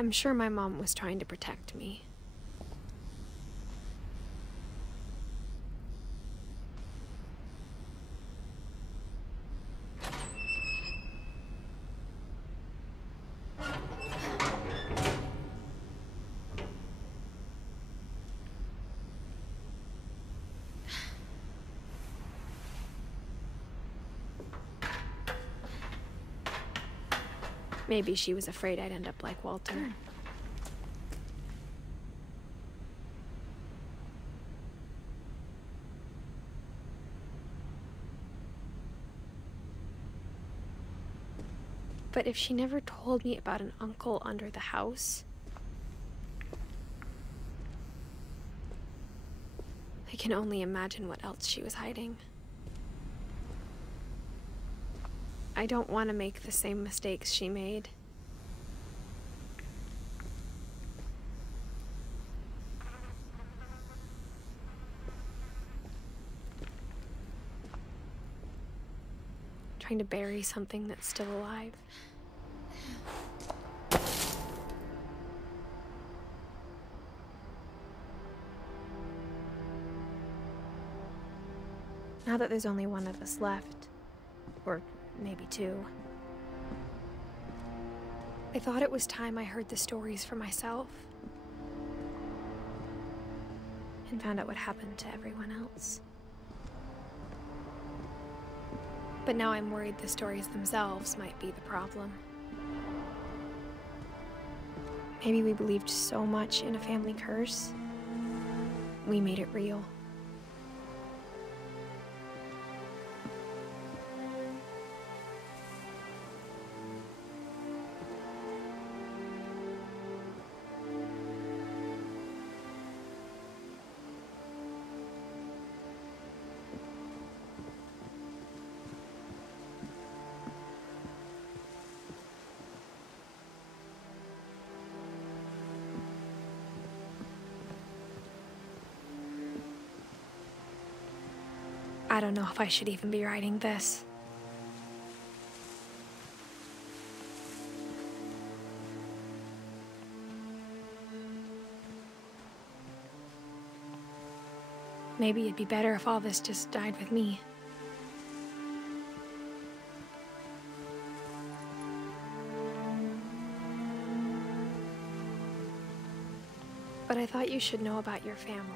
I'm sure my mom was trying to protect me. Maybe she was afraid I'd end up like Walter. But if she never told me about an uncle under the house, I can only imagine what else she was hiding. I don't want to make the same mistakes she made. Trying to bury something that's still alive. Now that there's only one of us left, or maybe two, I thought it was time I heard the stories for myself and found out what happened to everyone else. But now I'm worried the stories themselves might be the problem. Maybe we believed so much in a family curse, we made it real. I don't know if I should even be writing this. Maybe it'd be better if all this just died with me. But I thought you should know about your family.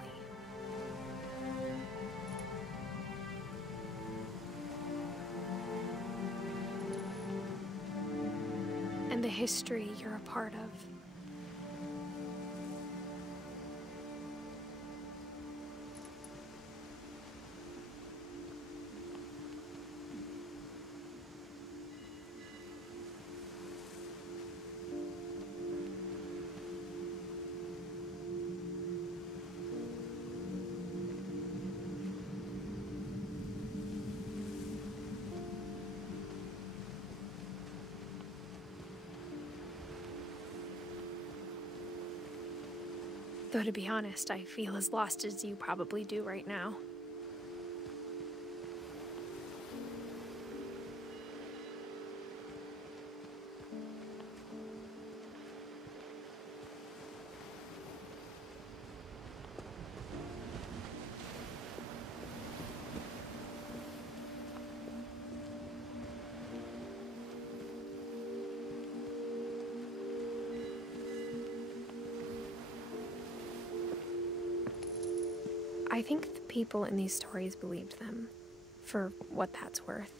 And the history you're a part of. Though to be honest, I feel as lost as you probably do right now. I think the people in these stories believed them, for what that's worth.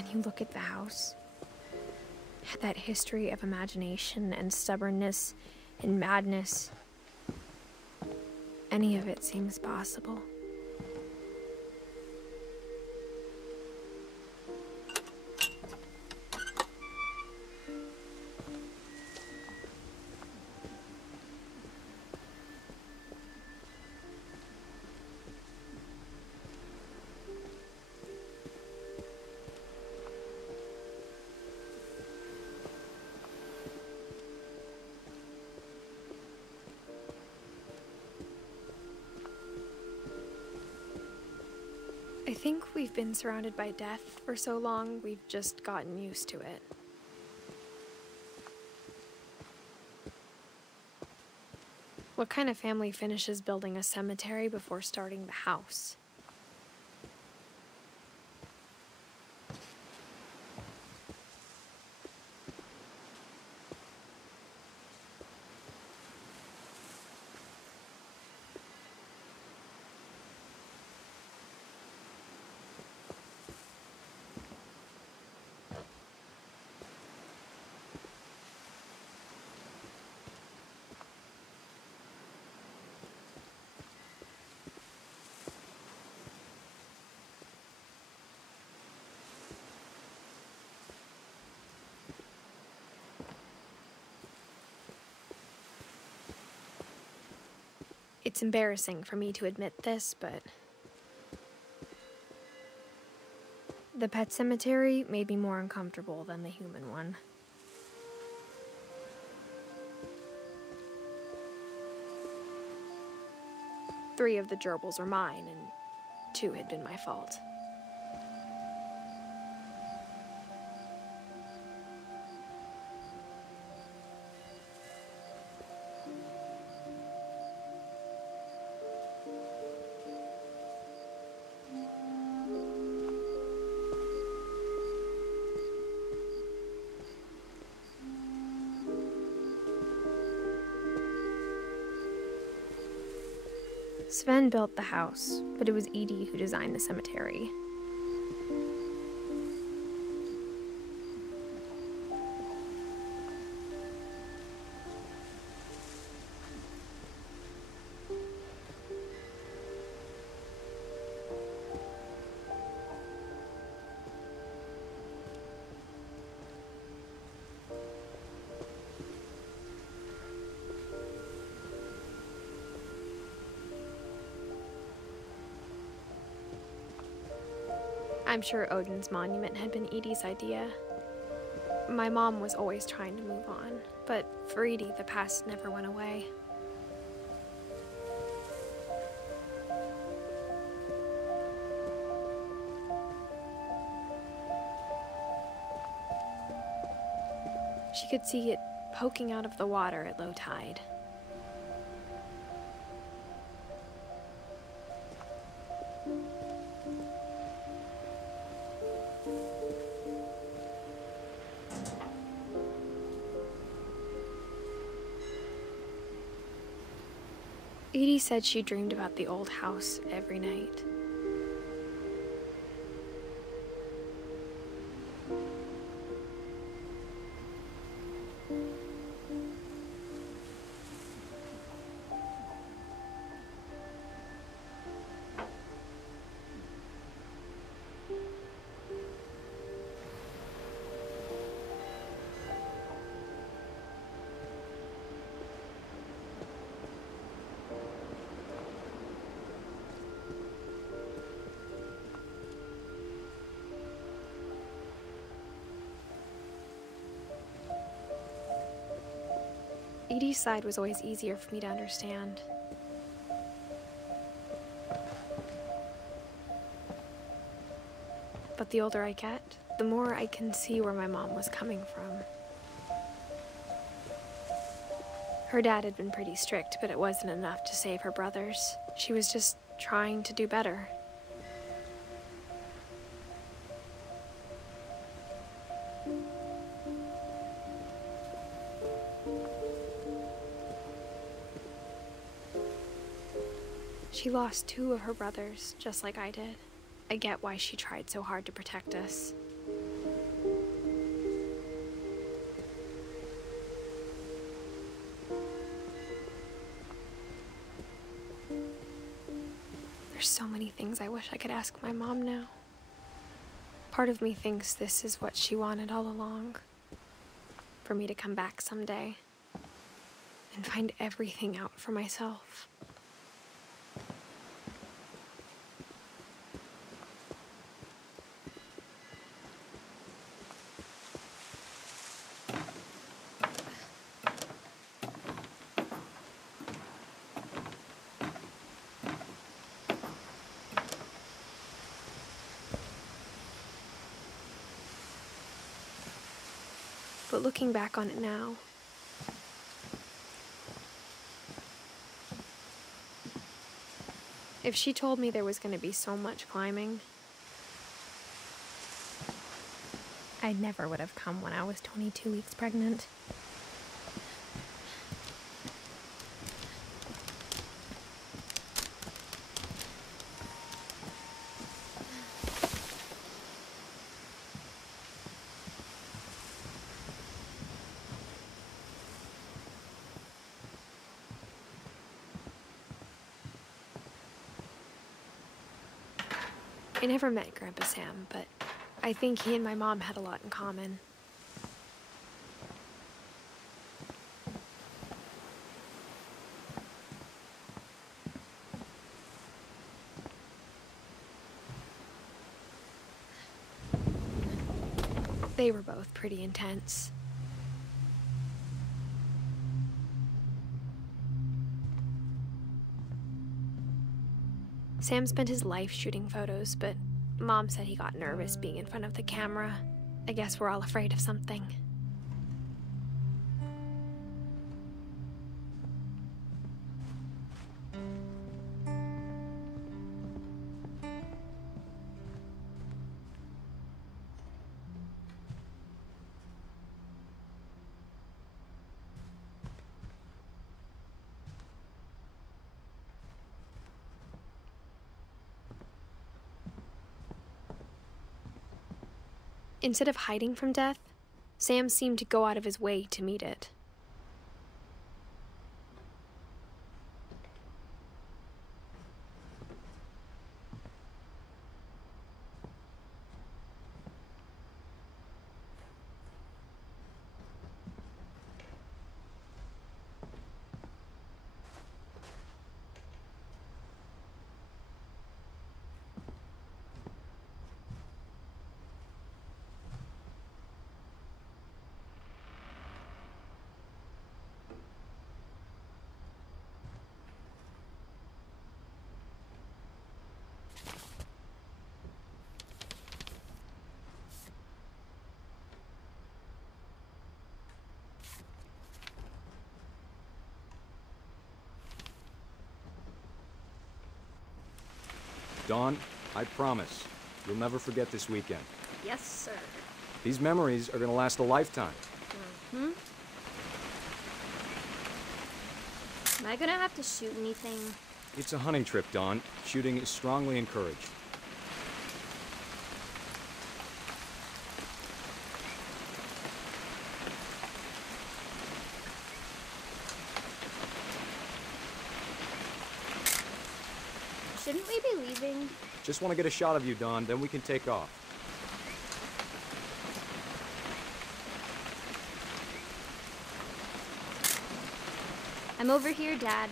when you look at the house, that history of imagination and stubbornness and madness, any of it seems possible. I think we've been surrounded by death for so long, we've just gotten used to it. What kind of family finishes building a cemetery before starting the house? It's embarrassing for me to admit this, but the pet cemetery made me more uncomfortable than the human one. Three of the gerbils were mine, and 2 had been my fault. Sven built the house, but it was Edie who designed the cemetery. I'm sure Odin's monument had been Edie's idea. My mom was always trying to move on, but for Edie, the past never went away. She could see it poking out of the water at low tide. Edie said she dreamed about the old house every night. Edie's side was always easier for me to understand. But the older I get, the more I can see where my mom was coming from. Her dad had been pretty strict, but it wasn't enough to save her brothers. She was just trying to do better. She lost 2 of her brothers, just like I did. I get why she tried so hard to protect us. There's so many things I wish I could ask my mom now. Part of me thinks this is what she wanted all along. For me to come back someday and find everything out for myself. But looking back on it now, if she told me there was going to be so much climbing, I never would have come when I was 22 weeks pregnant. I never met Grandpa Sam, but I think he and my mom had a lot in common. They were both pretty intense. Sam spent his life shooting photos, but Mom said he got nervous being in front of the camera. I guess we're all afraid of something. Instead of hiding from death, Sam seemed to go out of his way to meet it. Dawn, I promise, you'll never forget this weekend. Yes, sir. These memories are gonna last a lifetime. Am I gonna have to shoot anything? It's a hunting trip, Dawn. Shooting is strongly encouraged. Shouldn't we be leaving? Just want to get a shot of you, Dawn, then we can take off. I'm over here, Dad.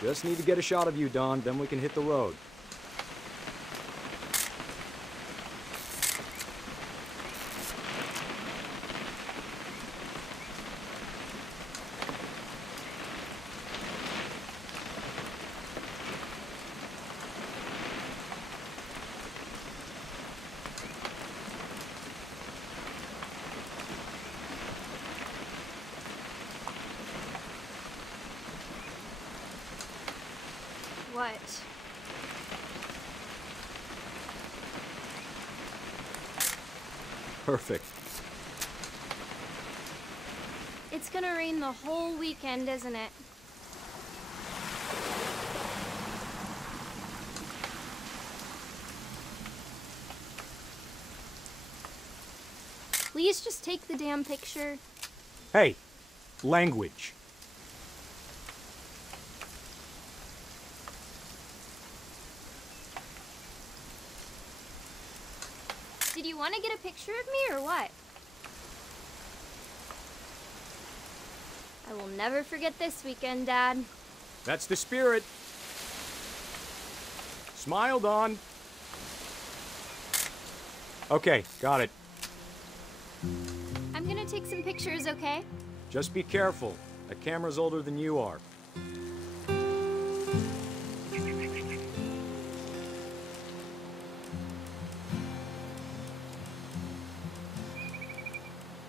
Just need to get a shot of you, Dawn, then we can hit the road. What? Perfect. It's gonna rain the whole weekend, isn't it? Please just take the damn picture. Hey, language. Did you want to get a picture of me or what? I will never forget this weekend, Dad. That's the spirit. Smile, Dawn. Okay, got it. I'm gonna take some pictures, okay? Just be careful. That camera's older than you are.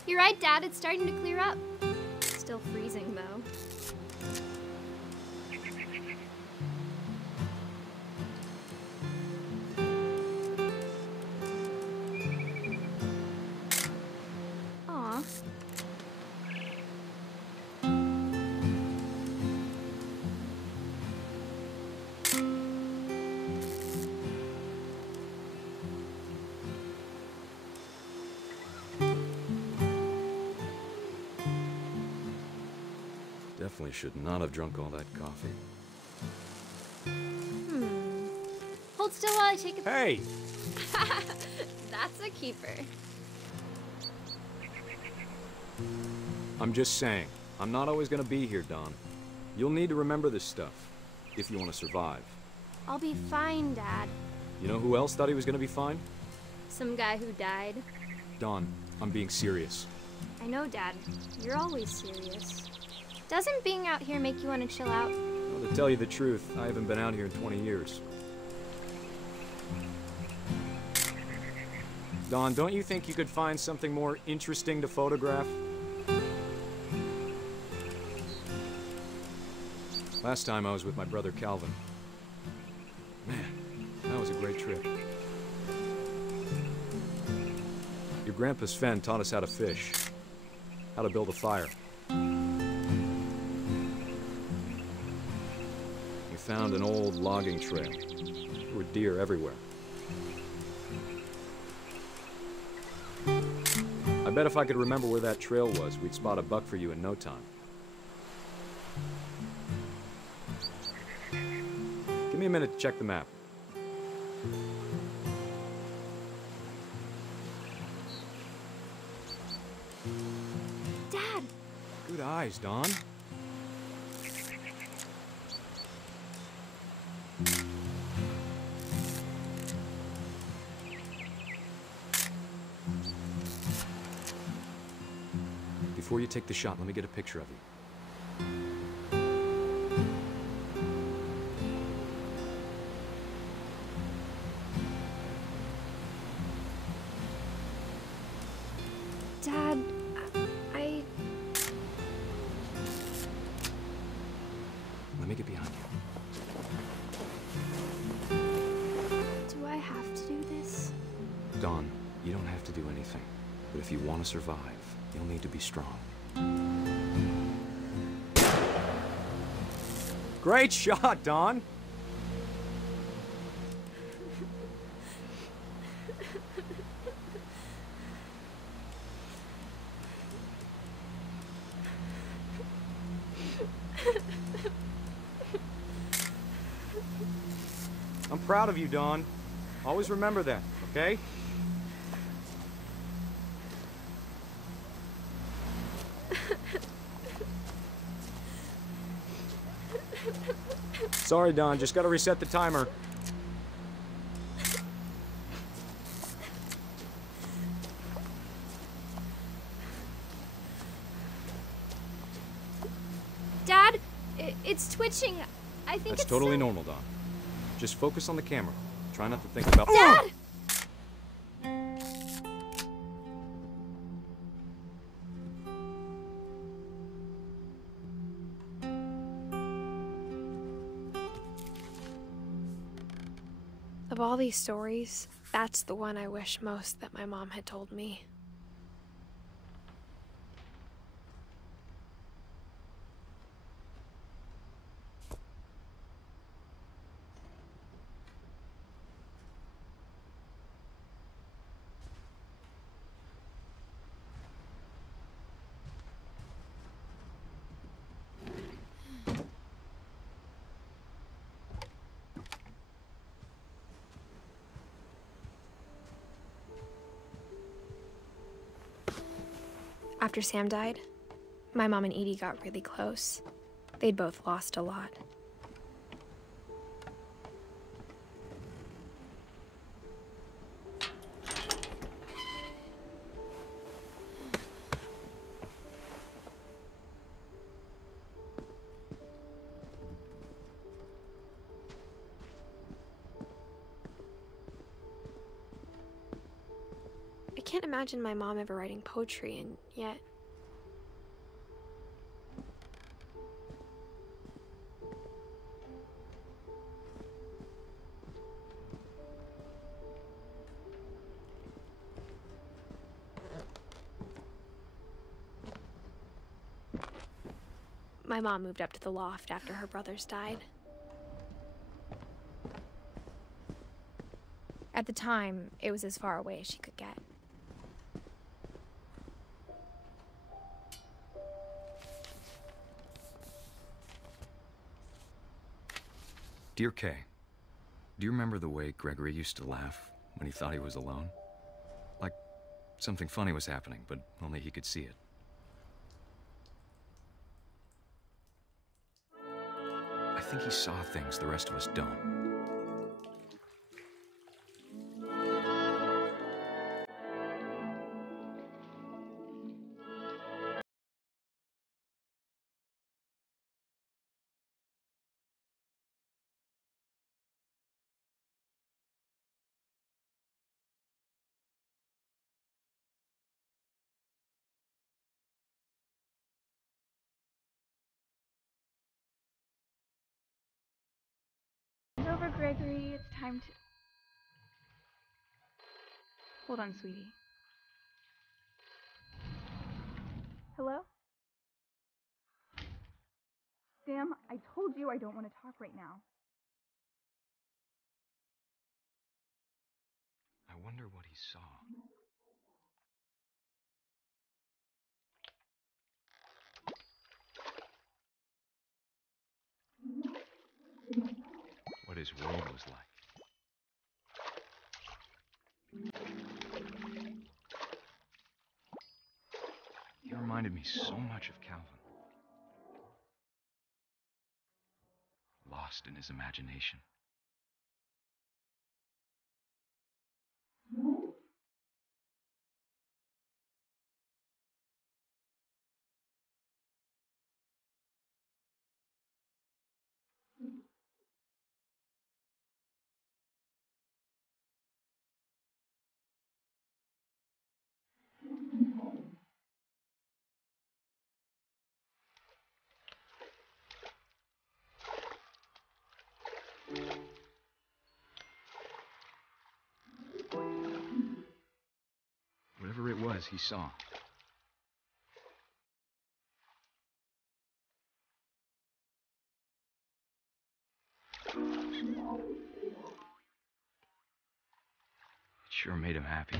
You're right, Dad. It's starting to clear up. Still freezing, though. Aw. Definitely should not have drunk all that coffee. Hold still while I take a... Hey! That's a keeper. I'm just saying, I'm not always gonna be here, Dawn. You'll need to remember this stuff, if you want to survive. I'll be fine, Dad. You know who else thought he was gonna be fine? Some guy who died. Dawn, I'm being serious. I know, Dad. You're always serious. Doesn't being out here make you want to chill out? Well, to tell you the truth, I haven't been out here in 20 years. Dawn, don't you think you could find something more interesting to photograph? Last time I was with my brother Calvin. Man, that was a great trip. Your grandpa Sven taught us how to fish, how to build a fire. We found an old logging trail. There were deer everywhere. I bet if I could remember where that trail was, we'd spot a buck for you in no time. Give me a minute to check the map. Dad! Good eyes, Dawn. Before you take the shot, let me get a picture of you. Dad, I... Let me get behind you. Do I have to do this? Dawn, you don't have to do anything. But if you want to survive, you'll need to be strong. Great shot, Dawn! I'm proud of you, Dawn. Always remember that, okay? Sorry, Dawn. Just gotta reset the timer. Dad, it's twitching. I think That's it's totally normal, Dawn. Just focus on the camera. Try not to think about... Dad! Of all these stories, that's the one I wish most that my mom had told me. After Sam died, my mom and Edie got really close. They'd both lost a lot. I can't imagine my mom ever writing poetry, and yet... My mom moved up to the loft after her brothers died. At the time, it was as far away as she could get. Dear Kay, do you remember the way Gregory used to laugh when he thought he was alone? Like something funny was happening, but only he could see it. I think he saw things the rest of us don't. It's over, Gregory. It's time to... Hold on, sweetie. Hello? Sam, I told you I don't want to talk right now. I wonder what he saw. What his world was like. He reminded me so much of Calvin. Lost in his imagination. Whatever it was he saw. It sure made him happy.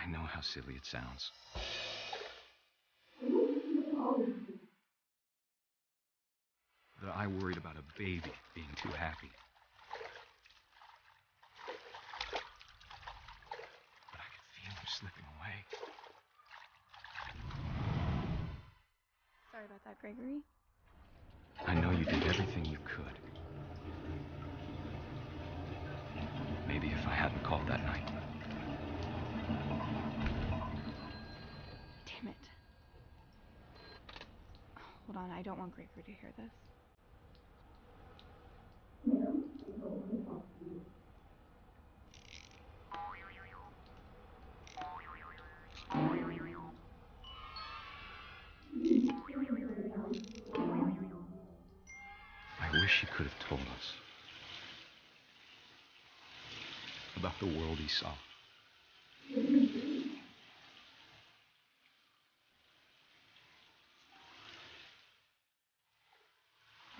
I know how silly it sounds. That I worried about a baby being too happy. But I could feel him slipping away. Sorry about that, Gregory. I know you did everything you could. Maybe if I hadn't called that night. Damn it. Hold on, I don't want Gregory to hear this. the world he saw.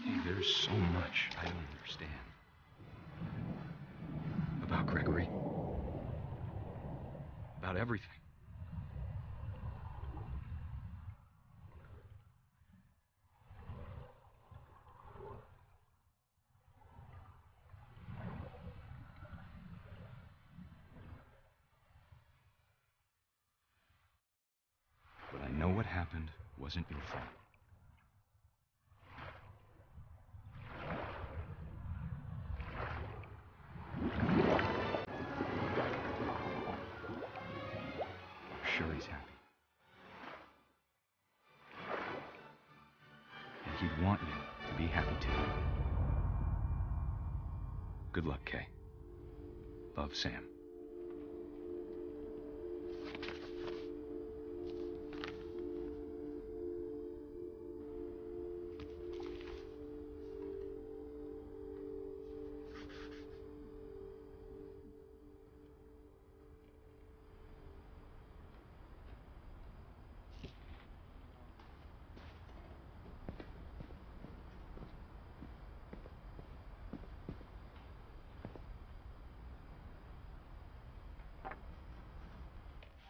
Hey, there's so much I don't understand about Gregory. About everything. But I know what happened wasn't your fault. I'm sure he's happy. And he'd want you to be happy too. Good luck, Kay. Love, Sam.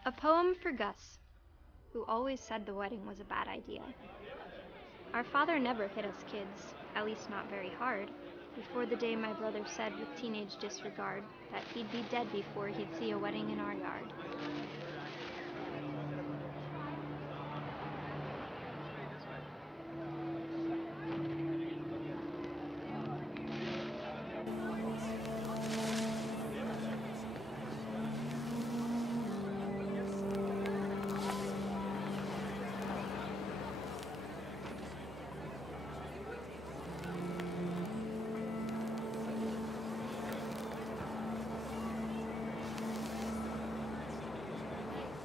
A poem for Gus, who always said the wedding was a bad idea. Our father never hit us kids, at least not very hard, before the day my brother said with teenage disregard that he'd be dead before he'd see a wedding in our yard.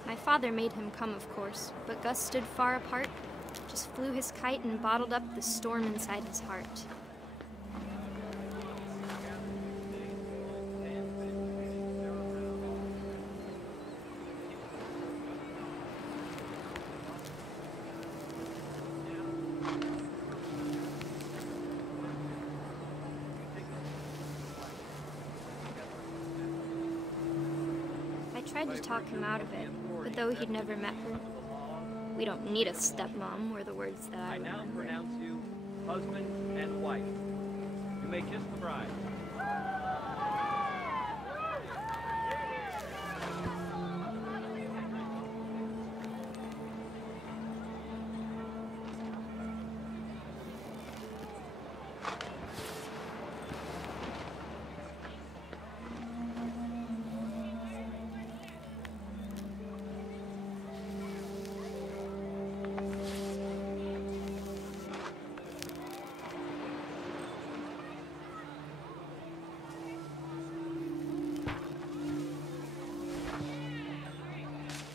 My father made him come, of course, but Gus stood far apart, just flew his kite and bottled up the storm inside his heart. I tried to talk him out of it, but though he'd never met her, "We don't need a stepmom," were the words that I I now remember. pronounce you husband and wife. You may kiss the bride.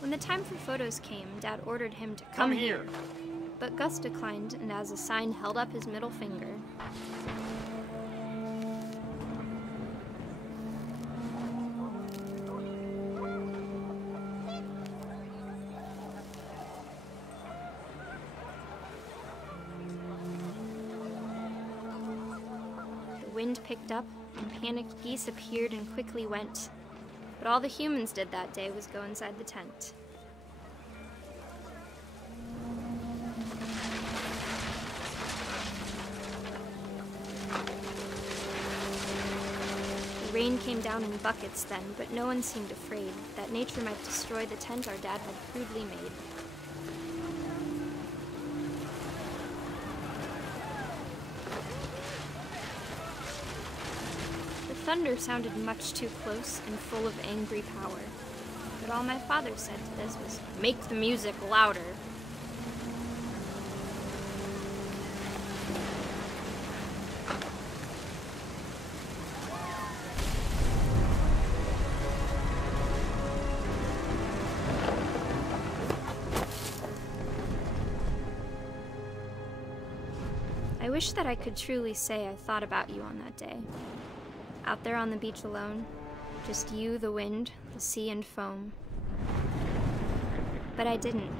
When the time for photos came, Dad ordered him to come here. But Gus declined, and as a sign held up his middle finger. The wind picked up, and panicked geese appeared and quickly went. But all the humans did that day was go inside the tent. The rain came down in buckets then, but no one seemed afraid that nature might destroy the tent our dad had crudely made. The thunder sounded much too close and full of angry power, but all my father said to this was, "Make the music louder." I wish that I could truly say I thought about you on that day. Out there on the beach alone, Just you, the wind, the sea, and foam. But I didn't.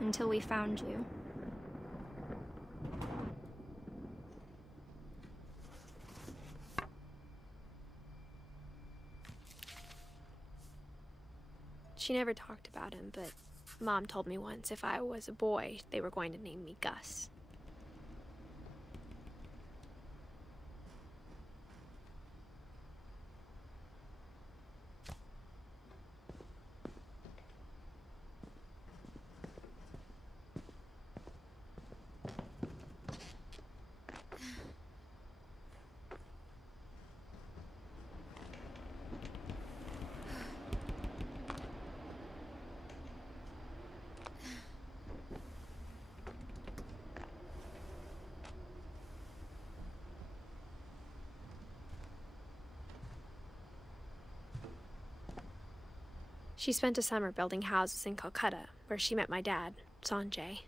Until we found you. She never talked about him, but Mom told me once if I was a boy, they were going to name me Gus. She spent a summer building houses in Calcutta, where she met my dad, Sanjay.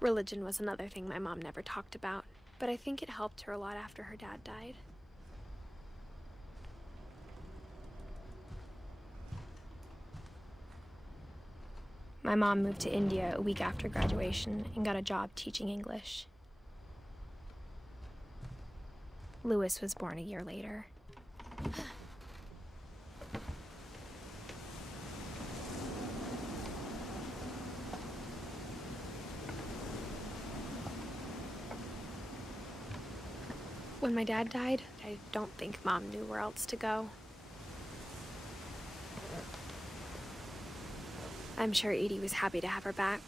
Religion was another thing my mom never talked about, but I think it helped her a lot after her dad died. My mom moved to India a week after graduation and got a job teaching English. Louis was born a year later. When my dad died, I don't think Mom knew where else to go. I'm sure Edie was happy to have her back.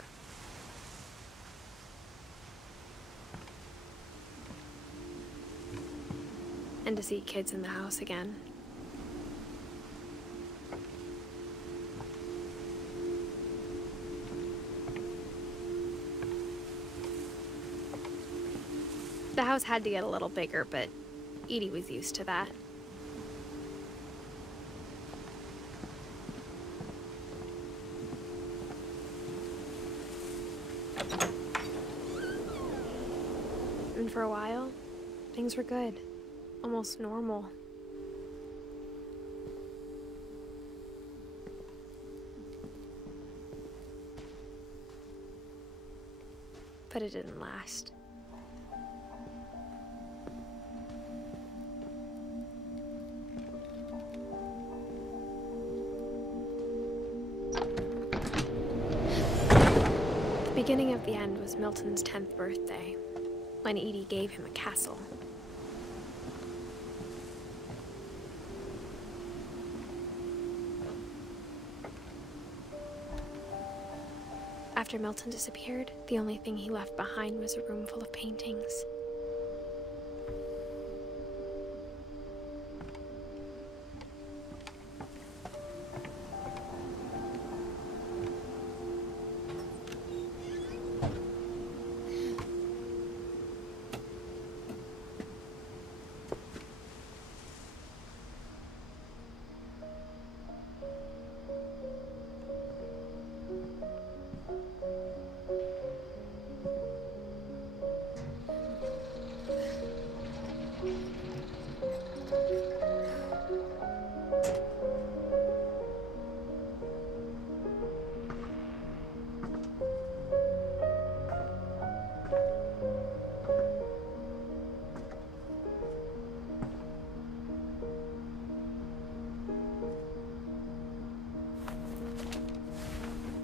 And to see kids in the house again. The house had to get a little bigger, but Edie was used to that. And for a while, things were good. Almost normal. But it didn't last. The beginning of the end was Milton's 10th birthday, when Edie gave him a castle. After Milton disappeared, the only thing he left behind was a room full of paintings.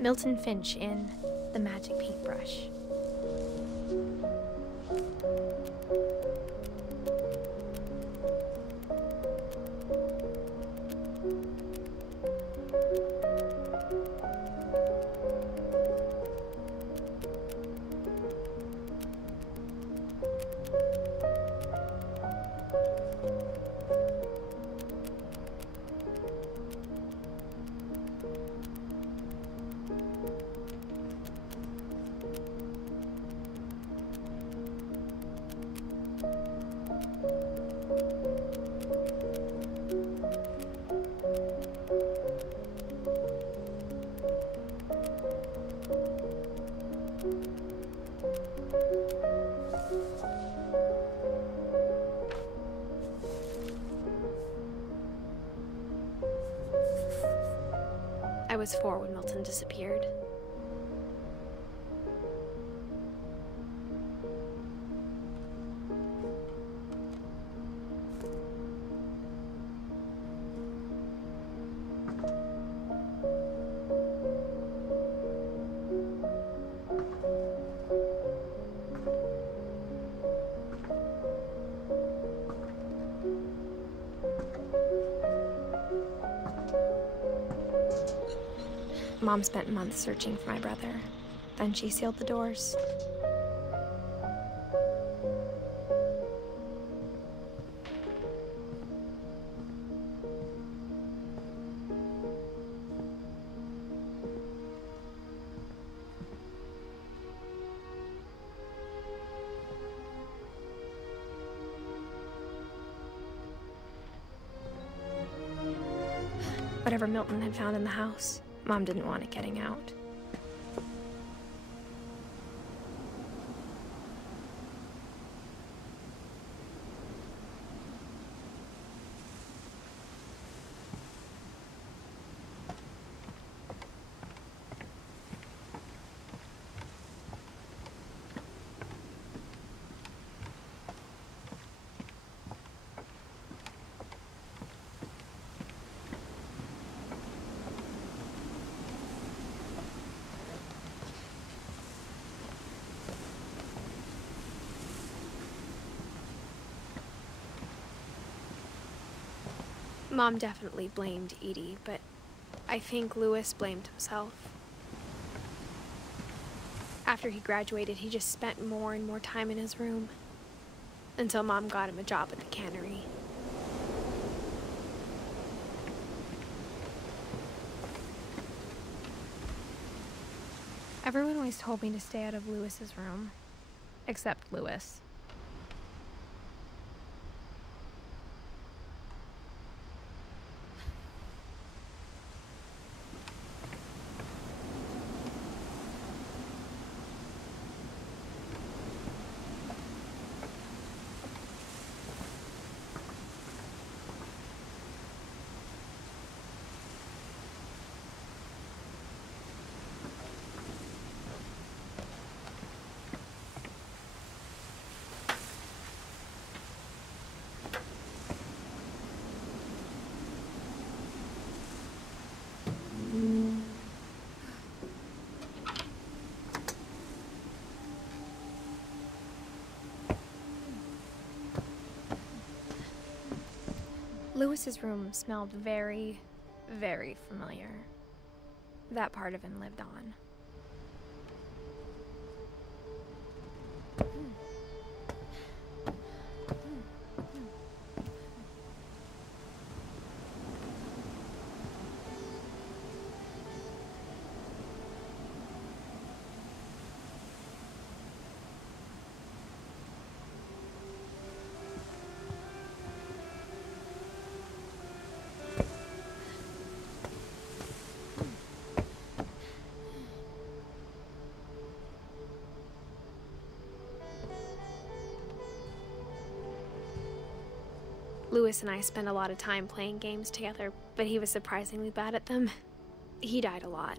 Milton Finch in The Magic Paintbrush. I was 4 when Milton disappeared. Mom spent months searching for my brother. Then she sealed the doors. Whatever Milton had found in the house, Mom didn't want it getting out. Mom definitely blamed Edie, but I think Louis blamed himself. After he graduated, he just spent more and more time in his room, until Mom got him a job at the cannery. Everyone always told me to stay out of Louis's room, except Louis. Louis's room smelled very, very familiar. That part of him lived on. Louis and I spent a lot of time playing games together, but he was surprisingly bad at them. He died a lot.